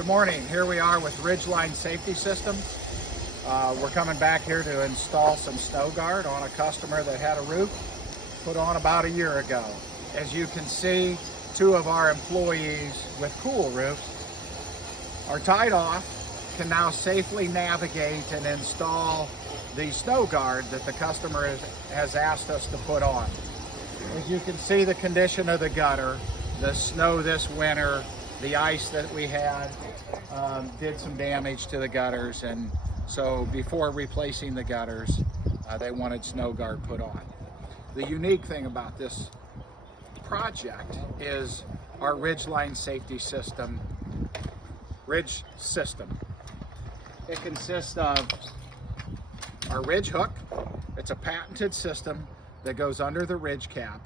Good morning. Here we are with Ridgeline Safety Systems. We're coming back here to install some snow guard on a customer that had a roof put on about a year ago. As you can see, two of our employees with cool roofs are tied off, can now safely navigate and install the snow guard that the customer has asked us to put on. As you can see, the condition of the gutter, the snow this winter, the ice that we had did some damage to the gutters, and so before replacing the gutters, they wanted snow guard put on. The unique thing about this project is our Ridgeline Safety System, Ridge System. It consists of our ridge hook. It's a patented system that goes under the ridge cap,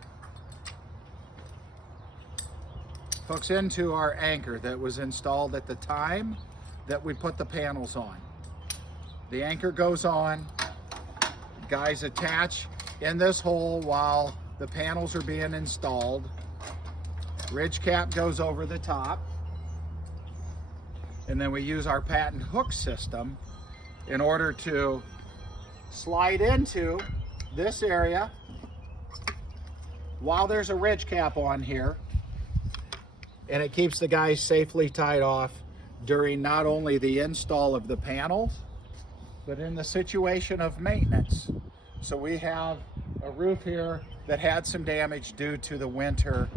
hooks into our anchor that was installed at the time that we put the panels on. The anchor goes on, guys attach in this hole while the panels are being installed. Ridge cap goes over the top, and then we use our patent hook system in order to slide into this area while there's a ridge cap on here, and it keeps the guys safely tied off during not only the install of the panels, but in the situation of maintenance. So we have a roof here that had some damage due to the winter.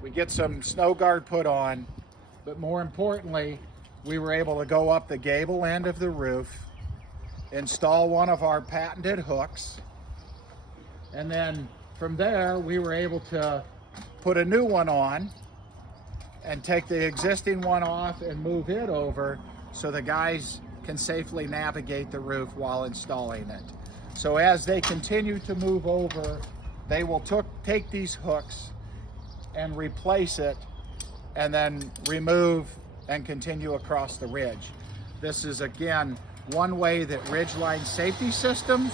We get some snow guard put on, but more importantly, we were able to go up the gable end of the roof, install one of our patented hooks, and then from there we were able to put a new one on and take the existing one off and move it over so the guys can safely navigate the roof while installing it. So as they continue to move over, they will take these hooks and replace it and then remove and continue across the ridge. This is, again, one way that Ridgeline Safety Systems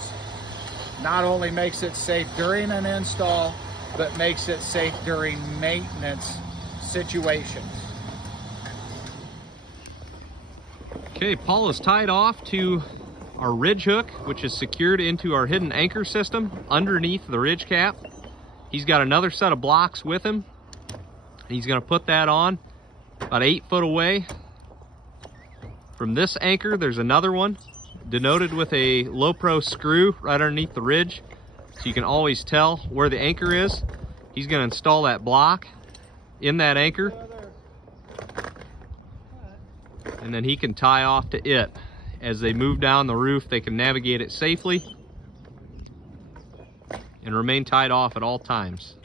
not only makes it safe during an install, but makes it safe during maintenance situations. Okay, Paul is tied off to our ridge hook, which is secured into our hidden anchor system underneath the ridge cap. He's got another set of blocks with him. He's going to put that on about 8 foot away from this anchor. There's another one denoted with a low pro screw right underneath the ridge, so you can always tell where the anchor is. He's going to install that block in that anchor, and then he can tie off to it. As they move down the roof, they can navigate it safely and remain tied off at all times.